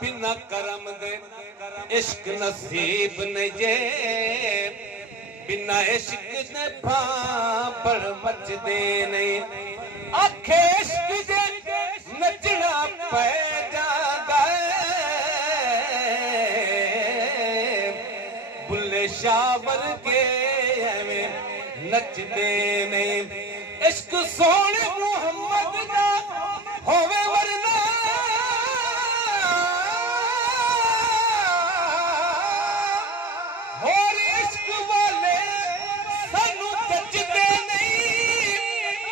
بنا کرم دے عشق نصیب نہیں جے بنا عشق دے پھاپڑ مچ دے نہیں آکھے عشق دے نچنا پہ جاندا بلے شاہ ورگے ایویں نچ دے نہیں عشق سونے محمد دا ہووے ورنہ اور عشق والے سانو بچدے نہیں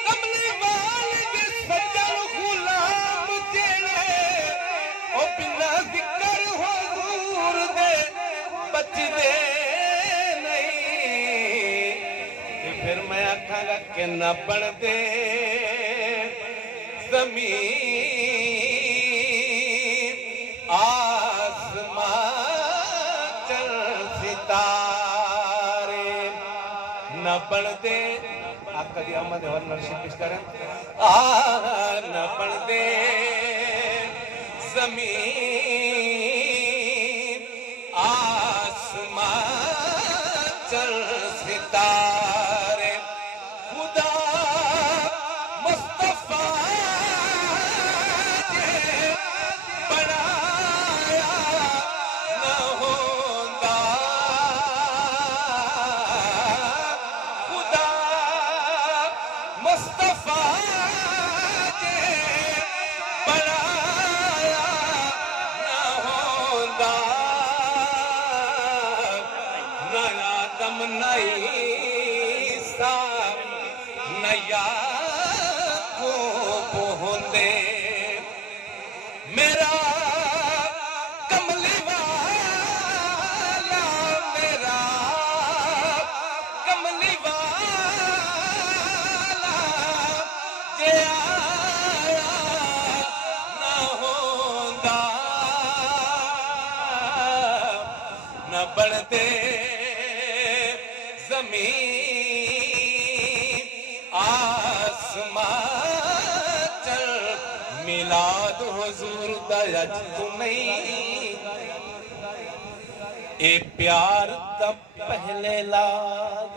کملی والے سجن غلام جڑے او بنا ذکر حضور دے بچدے نہیں تے پھر میں آکھاں گا کہ نہ بن دے زمین آسمان چل ستارے نہ بن دے آقا دی آمد ورنر شکش کریں نہ بن دے زمین آسمان چل ستارے خدا مصطفیٰ جے بنایا نہ ہوندا خدا مصطفیٰ جے بنایا نہ ہوندا نہ آدم نہ عیسیٰ نہ یعقوب ہوندے میرا کملی والا میرا کملی والا جے آیا نہ ہوندا نہ بن دے زمین آسمان چل میلاد حضور دا اج تو نہیں اے پیار دا پہلے لاد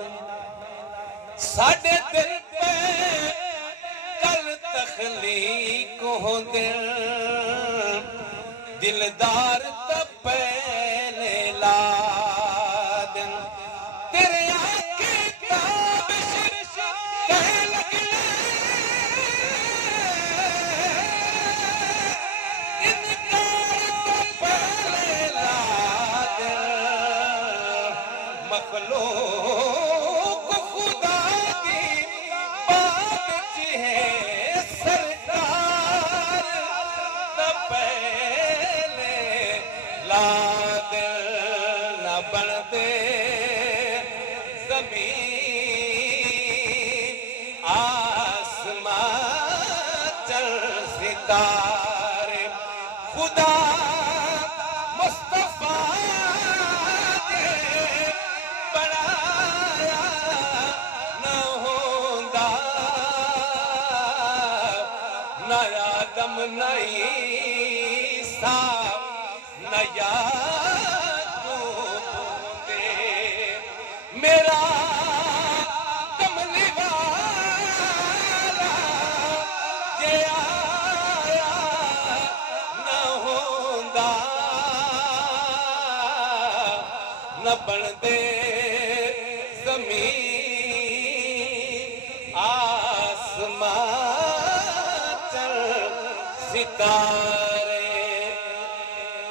ساڈے دل پہ کل تخلیق ہو دل دلدار دا پہلے لاد تیرے آنکھیں تابش کہہ لگے مخلوق خدا کی بات ہے سرکار نہ پہلے لاد نہ بن دے زمین آسمان چل ستارے خدا مصطفیٰ نہ آدم نہ عیسیٰ نہ یعقوب ہوندے میرا کملی والا جے آیا نہ ہوندا نہ بن دے زمین آسمان ستارے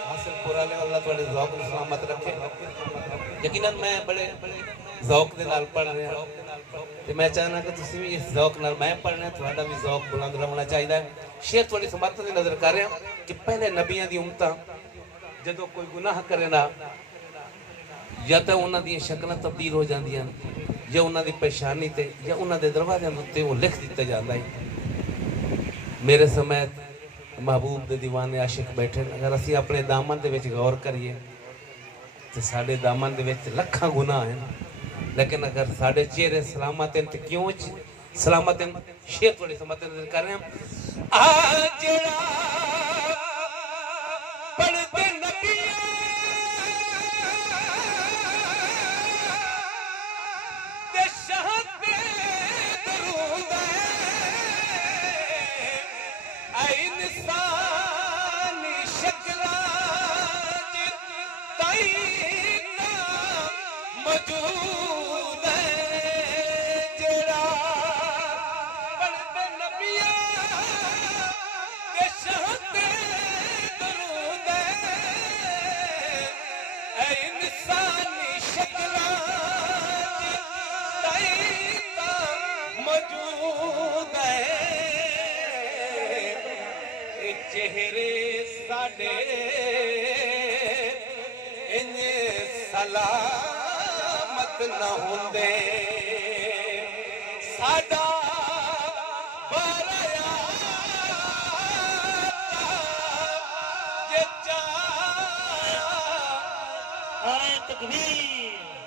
حاصل پورا لے اللہ تھوڑے ذوق و سلامت رکھے یقیناً میں بڑے ذوق دے نال پڑھ رہے ہیں تے میں چاہنا کہ تسی بھی اس ذوق نال میں پڑھنا ہے تھوڑا بھی ذوق بلند رہنا چاہیے شیئر تھوڑی سماعت دی نظر کر رہے ہیں کہ پہلے نبیاں دی امتاں جدوں کوئی گناہ کرے نا یا تے انہاں دی شکلاں تبدیل ہو جاندیاں یا انہاں دی پیشانی تے یا انہاں دے دروازے تے وہ لکھ دتا جاندا ہے میرے سمیت محبوب دے دیوانے عاشق بیٹھے اگر اسی اپنے دامن دے وچ غور کریے تو ساڑھے دامن دے وچ لکھاں گناہ ہیں لیکن اگر ساڑھے چہرے سلامت ہیں تو کیوں سلامت ہیں شیخ تھوڑی سمت نظر کر رہے ہیں آجڑا پڑھ انسانی شکلاں تائیں موجود ہے جڑا پڑھتے نبیاں دے شہد درود ہے اے انسانی شکلاں موجود ہے چہرے ساڑے ان سلامت نہ ہوندے ساڑا باریا یہ چاہیا نعرہ تکبیر